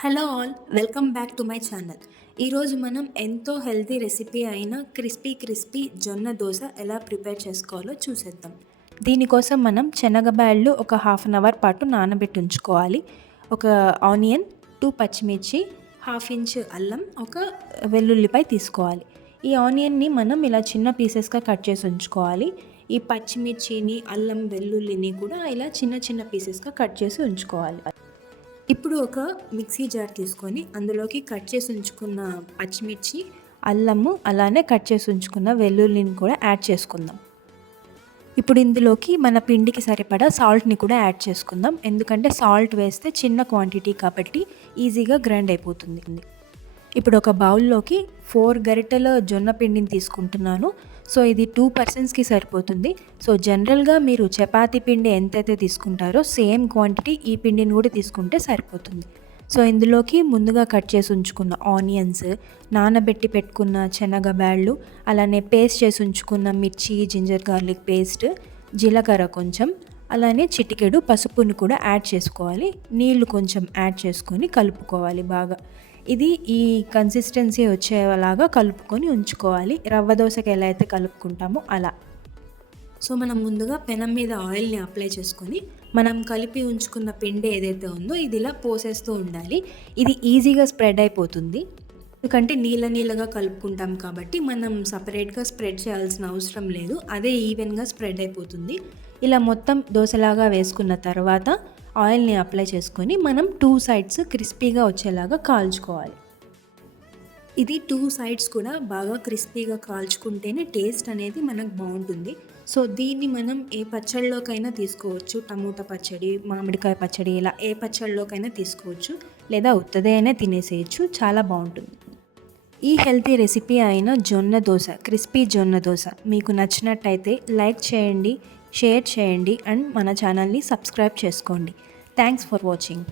Hello all welcome back to my channel. ఈరోజు మనం ఎంతో హెల్తీ రెసిపీ అయిన క్రిస్పీ క్రిస్పీ జొన్న దోశ ఎలా ప్రిపేర్ చేసుకోవాలో చూసేద్దాం. దీనికోసం మనం శనగబ్యాళ్ళు ఒక హాఫ్ అన్ అవర్ పాటు నానబెట్టి ఉంచుకోవాలి. ఒక ఆనియన్ టూ పచ్చిమిర్చి హాఫ్ ఇంచ్ అల్లం ఒక వెల్లుల్లిపై తీసుకోవాలి. ఈ ఆనియన్ని మనం ఇలా చిన్న పీసెస్గా కట్ చేసి ఉంచుకోవాలి. ఈ పచ్చిమిర్చిని అల్లం వెల్లుల్లిని కూడా ఇలా చిన్న చిన్న పీసెస్గా కట్ చేసి ఉంచుకోవాలి. ఇప్పుడు ఒక మిక్సీ జార్ తీసుకొని అందులోకి కట్ చేసి ఉంచుకున్న పచ్చిమిర్చి అల్లము అలానే కట్ చేసి ఉంచుకున్న వెల్లుల్లిని కూడా యాడ్ చేసుకుందాం. ఇప్పుడు ఇందులోకి మన పిండికి సరిపడా సాల్ట్ని కూడా యాడ్ చేసుకుందాం. ఎందుకంటే సాల్ట్ వేస్తే చిన్న క్వాంటిటీ కాబట్టి ఈజీగా గ్రైండ్ అయిపోతుంది. ఇప్పుడు ఒక బౌల్లోకి ఫోర్ గరిటెల జొన్న పిండిని తీసుకుంటున్నాను. సో ఇది టూ పర్సన్స్కి సరిపోతుంది. సో జనరల్గా మీరు చపాతి పిండి ఎంతైతే తీసుకుంటారో సేమ్ క్వాంటిటీ ఈ పిండిని కూడా తీసుకుంటే సరిపోతుంది. సో ఇందులోకి ముందుగా కట్ చేసి ఉంచుకున్న ఆనియన్స్ నానబెట్టి పెట్టుకున్న శనగ బ్యాళ్ళు అలానే పేస్ట్ చేసి ఉంచుకున్న మిర్చి జింజర్ గార్లిక్ పేస్ట్ జీలకర్ర కొంచెం అలానే చిటికెడు పసుపును కూడా యాడ్ చేసుకోవాలి. నీళ్ళు కొంచెం యాడ్ చేసుకొని కలుపుకోవాలి బాగా. ఇది ఈ కన్సిస్టెన్సీ వచ్చేలాగా కలుపుకొని ఉంచుకోవాలి. రవ్వ దోశకి ఎలా అయితే కలుపుకుంటామో అలా. సో మనం ముందుగా పెనం మీద ఆయిల్ని అప్లై చేసుకొని మనం కలిపి ఉంచుకున్న పిండి ఏదైతే ఉందో ఇది ఇలా పోసేస్తూ ఉండాలి. ఇది ఈజీగా స్ప్రెడ్ అయిపోతుంది. ఎందుకంటే నీళ్ళ నీళ్ళగా కలుపుకుంటాం కాబట్టి మనం సపరేట్గా స్ప్రెడ్ చేయాల్సిన అవసరం లేదు. అదే ఈవెన్గా స్ప్రెడ్ అయిపోతుంది. ఇలా మొత్తం దోశలాగా వేసుకున్న తర్వాత ఆయిల్ని అప్లై చేసుకొని మనం టూ సైడ్స్ క్రిస్పీగా వచ్చేలాగా కాల్చుకోవాలి. ఇది టూ సైడ్స్ కూడా బాగా క్రిస్పీగా కాల్చుకుంటేనే టేస్ట్ అనేది మనకు బాగుంటుంది. సో దీన్ని మనం ఏ పచ్చళ్ళలోకైనా తీసుకోవచ్చు. టమోటా పచ్చడి మామిడికాయ పచ్చడి ఇలా ఏ పచ్చళ్ళలోకైనా తీసుకోవచ్చు. లేదా ఉత్తదే అయినా తినేసేయచ్చు. చాలా బాగుంటుంది. ఈ హెల్తీ రెసిపీ అయిన జొన్న దోశ క్రిస్పీ జొన్న దోశ మీకు నచ్చినట్టయితే లైక్ చేయండి. షేర్ చేయండి అండ్ మన ఛానల్ని సబ్స్క్రైబ్ చేసుకోండి. Thanks for watching